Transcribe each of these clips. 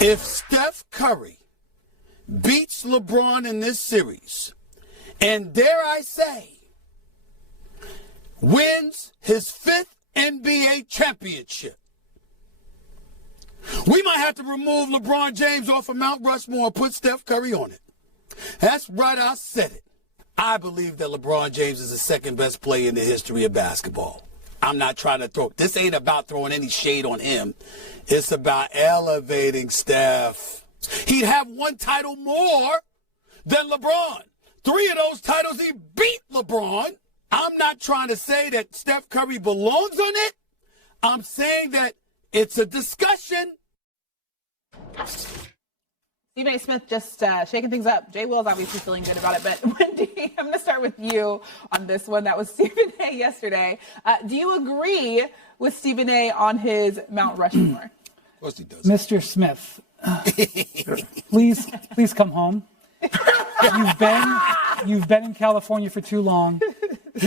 If Steph Curry beats LeBron in this series, and dare I say, wins his 5th NBA championship, we might have to remove LeBron James off of Mount Rushmore and put Steph Curry on it. That's right, I said it. I believe that LeBron James is the second best player in the history of basketball. I'm not trying to this ain't about throwing any shade on him. It's about elevating Steph. He'd have one title more than LeBron. 3 of those titles he beat LeBron. I'm not trying to say that Steph Curry belongs on it. I'm saying that it's a discussion. Stephen A. Smith just shaking things up. Jay Will's obviously feeling good about it. But Wendy, I'm going to start with you on this one. That was Stephen A. yesterday. Do you agree with Stephen A. on his Mount Rushmore? Of course he does. Mr. Smith, please come home. You've been in California for too long.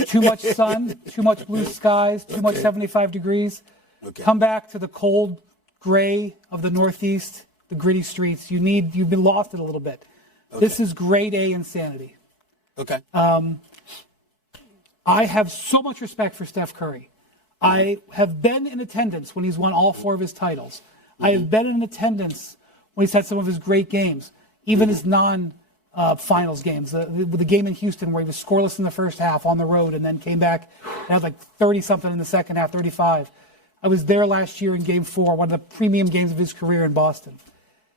Too much sun, too much blue skies, too much 75 degrees. Okay. Come back to the cold gray of the Northeast, the gritty streets. You've been lost it a little bit. Okay. This is grade A insanity. Okay. I have so much respect for Steph Curry. I have been in attendance when he's won all 4 of his titles. I have been in attendance when he's had some of his great games, even his non-finals games. The game in Houston where he was scoreless in the first half on the road and then came back and had like 30-something in the second half, 35. I was there last year in Game 4, one of the premium games of his career in Boston.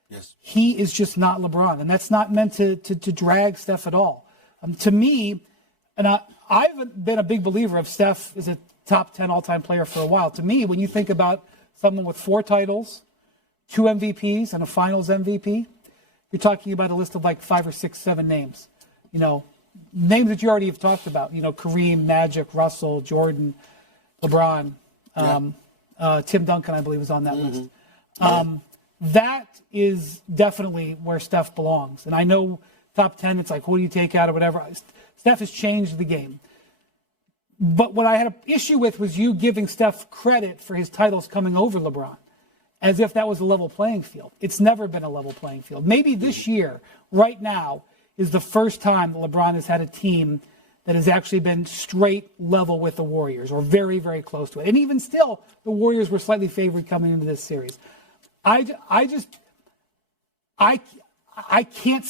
Yes. He is just not LeBron, and that's not meant to drag Steph at all. To me, and I've been a big believer of Steph as a top 10 all-time player for a while. To me, when you think about someone with 4 titles, 2 MVPs, and a Finals MVP, you're talking about a list of like 5 or 6, 7 names. You know, names that you already have talked about. You know, Kareem, Magic, Russell, Jordan, LeBron. Tim Duncan, I believe, is on that list. That is definitely where Steph belongs. And I know top 10, it's like, who do you take out or whatever. Steph has changed the game. But what I had an issue with was you giving Steph credit for his titles coming over LeBron, as if that was a level playing field. It's never been a level playing field. Maybe this year, right now, is the first time that LeBron has had a team that has actually been straight level with the Warriors, or very, very close to it. And even still, the Warriors were slightly favored coming into this series. I can't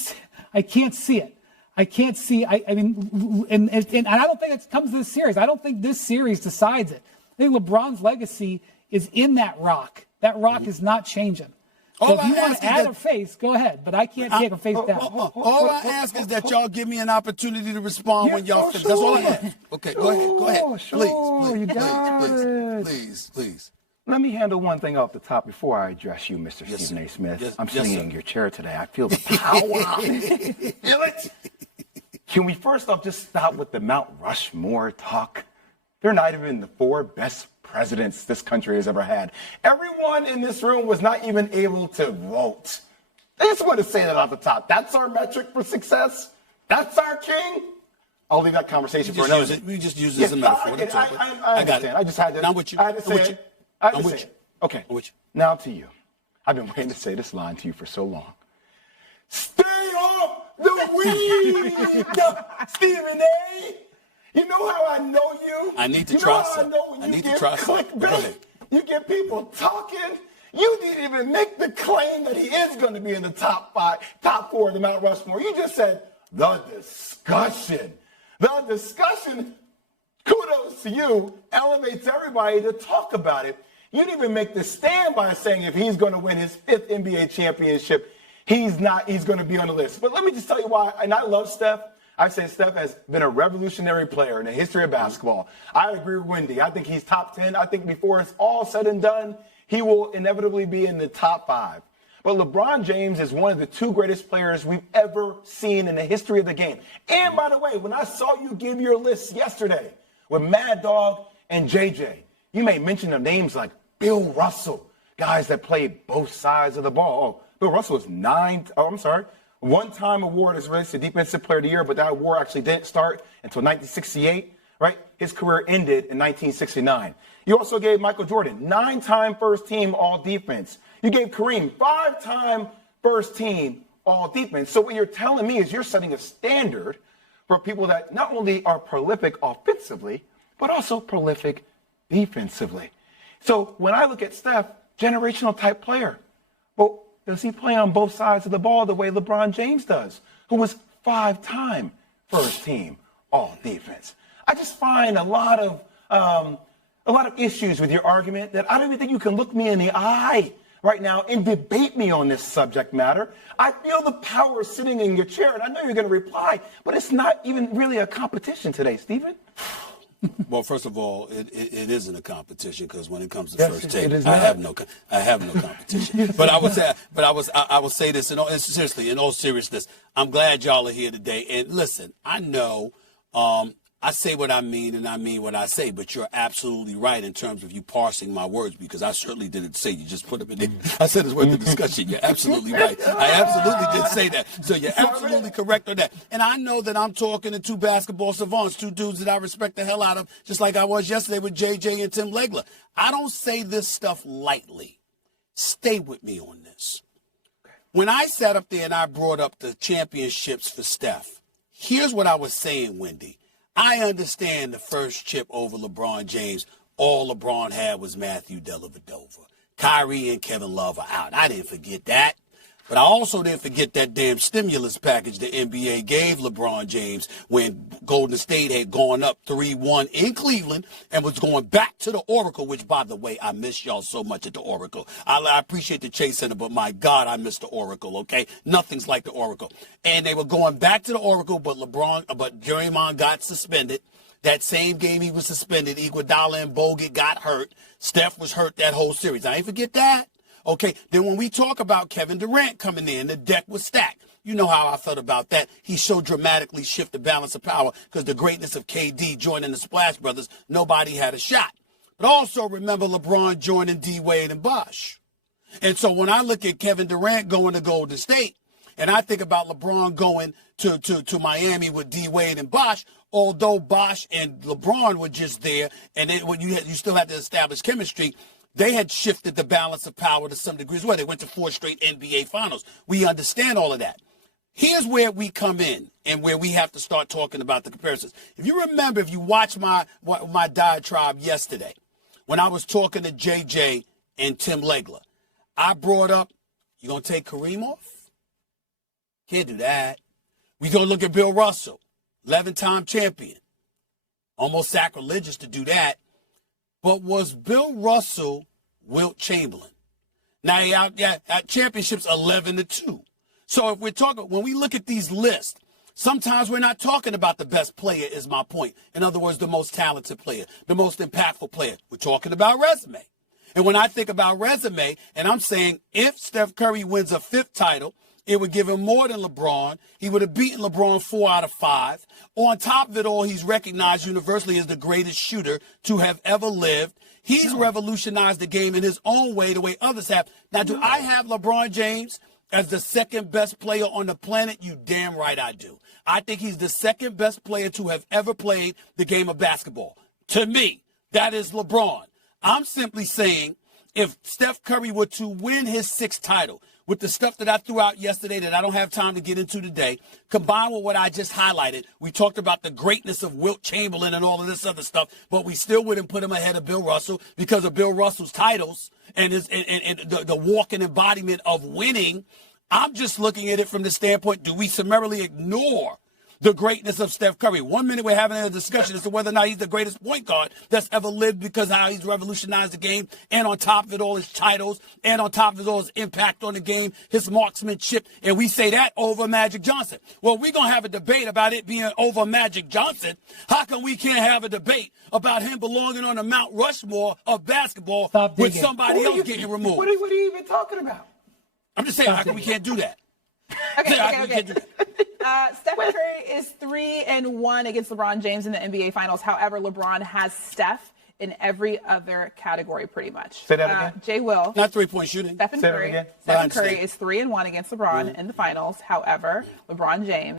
see it. I can't see. I mean, and I don't think it comes to this series. I don't think this series decides it. I think LeBron's legacy is in that rock. That rock is not changing. So if you want to add a face, go ahead. But I can't take a face down. All I ask is that y'all give me an opportunity to respond when y'all finish. That's all I ask. Okay, go ahead. Please. Let me handle one thing off the top before I address you, Mr. Stephen A. Smith. I'm sitting in your chair today. I feel the power. Feel it? Can we first off just stop with the Mount Rushmore talk? They're not even the 4 best presidents this country has ever had. Everyone in this room was not even able to vote. I just want to say that off the top. That's our metric for success. That's our king. I'll leave that conversation for another day. We just use it as a metaphor. I got it. I just had to. I'm with you. I had to say it. I'm with you. Okay. I'm with you. Now to you. I've been waiting to say this line to you for so long. Stay off the weed, Stephen A. You know how I know you? I need to try something. You know how I know when you get clickbait? You get people talking. You didn't even make the claim that he is going to be in the top 4 of the Mount Rushmore. You just said, the discussion. The discussion, kudos to you, elevates everybody to talk about it. You didn't even make the stand by saying if he's going to win his 5th NBA championship, he's going to be on the list. But let me just tell you why, and I love Steph. I say Steph has been a revolutionary player in the history of basketball. I agree with Wendy. I think he's top 10. I think before it's all said and done, he will inevitably be in the top 5. But LeBron James is one of the 2 greatest players we've ever seen in the history of the game. And by the way, when I saw you give your list yesterday with Mad Dog and JJ, you made mention of names like Bill Russell, guys that played both sides of the ball. Oh, Bill Russell is 1-time award as relates to Defensive Player of the Year, but that award actually didn't start until 1968 right? His career ended in 1969. You also gave Michael Jordan 9-time first team all defense. You gave Kareem 5-time first team all defense. So what you're telling me is you're setting a standard for people that not only are prolific offensively, but also prolific defensively. So when I look at Steph, generational type player, well, does he play on both sides of the ball the way LeBron James does, who was 5-time first team all defense? I just find a lot of issues with your argument that I don't even think you can look me in the eye right now and debate me on this subject matter. I feel the power sitting in your chair, and I know you're going to reply, but it's not even really a competition today, Stephen. Well, first of all, it isn't a competition because when it comes to Yes, first it take, is I not. have no competition. But I will say this in all seriousness. I'm glad y'all are here today. And listen, I know I say what I mean and I mean what I say, but you're absolutely right in terms of you parsing my words because I certainly didn't say you just put them in there. I said it's worth the discussion. You're absolutely right. I absolutely did say that. So you're absolutely correct on that. And I know that I'm talking to two basketball savants, two dudes that I respect the hell out of, just like I was yesterday with JJ and Tim Legler. I don't say this stuff lightly. Stay with me on this. When I sat up there and I brought up the championships for Steph, here's what I was saying, Wendy. I understand the first chip over LeBron James. All LeBron had was Matthew Dellavedova. Kyrie and Kevin Love are out. I didn't forget that. But I also didn't forget that damn stimulus package the NBA gave LeBron James when Golden State had gone up 3-1 in Cleveland and was going back to the Oracle, which, by the way, I miss y'all so much at the Oracle. I appreciate the Chase Center, but my God, I miss the Oracle, okay? Nothing's like the Oracle. And they were going back to the Oracle, but Draymond got suspended. That same game he was suspended, Iguodala and Bogut got hurt. Steph was hurt that whole series. I ain't forget that. Okay, then when we talk about Kevin Durant coming in, the deck was stacked. You know how I felt about that. He so dramatically shifted the balance of power because the greatness of KD joining the Splash Brothers, nobody had a shot. But also remember LeBron joining D-Wade and Bosh. And so when I look at Kevin Durant going to Golden State, and I think about LeBron going to Miami with D-Wade and Bosh, although Bosh and LeBron were just there, and then when you still had to establish chemistry, they had shifted the balance of power to some degree as well. They went to 4 straight NBA finals. We understand all of that. Here's where we come in and where we have to start talking about the comparisons. If you remember, if you watched my diatribe yesterday, when I was talking to JJ and Tim Legler, I brought up, you going to take Kareem off? Can't do that. We going to look at Bill Russell, 11-time champion. Almost sacrilegious to do that. But was Bill Russell Wilt Chamberlain? Now, championships 11-2. So if we're talking, when we look at these lists, sometimes we're not talking about the best player is my point. In other words, the most talented player, the most impactful player. We're talking about resume. And when I think about resume, and I'm saying if Steph Curry wins a 5th title, it would give him more than LeBron. He would have beaten LeBron 4 out of 5. On top of it all, he's recognized universally as the greatest shooter to have ever lived. He's revolutionized the game in his own way, the way others have. Now, do I have LeBron James as the second best player on the planet? You damn right I do. I think he's the second best player to have ever played the game of basketball. To me, that is LeBron. I'm simply saying if Steph Curry were to win his 6th title, with the stuff that I threw out yesterday that I don't have time to get into today, combined with what I just highlighted, we talked about the greatness of Wilt Chamberlain and all of this other stuff, but we still wouldn't put him ahead of Bill Russell because of Bill Russell's titles and the walking embodiment of winning. I'm just looking at it from the standpoint, do we summarily ignore the greatness of Steph Curry? 1 minute we're having a discussion as to whether or not he's the greatest point guard that's ever lived because how he's revolutionized the game, and on top of it all his titles, and on top of it all his impact on the game, his marksmanship, and we say that over Magic Johnson. Well, we're going to have a debate about it being over Magic Johnson. How come we can't have a debate about him belonging on the Mount Rushmore of basketball with somebody else getting removed? What are you even talking about? I'm just saying, how come we can't do that? Okay. Steph Curry is 3-1 against LeBron James in the NBA Finals. However, LeBron has Steph in every other category, pretty much. Say that again. Jay Will. Not 3-point shooting. Stephen Curry is 3-1 against LeBron in the finals. However, LeBron James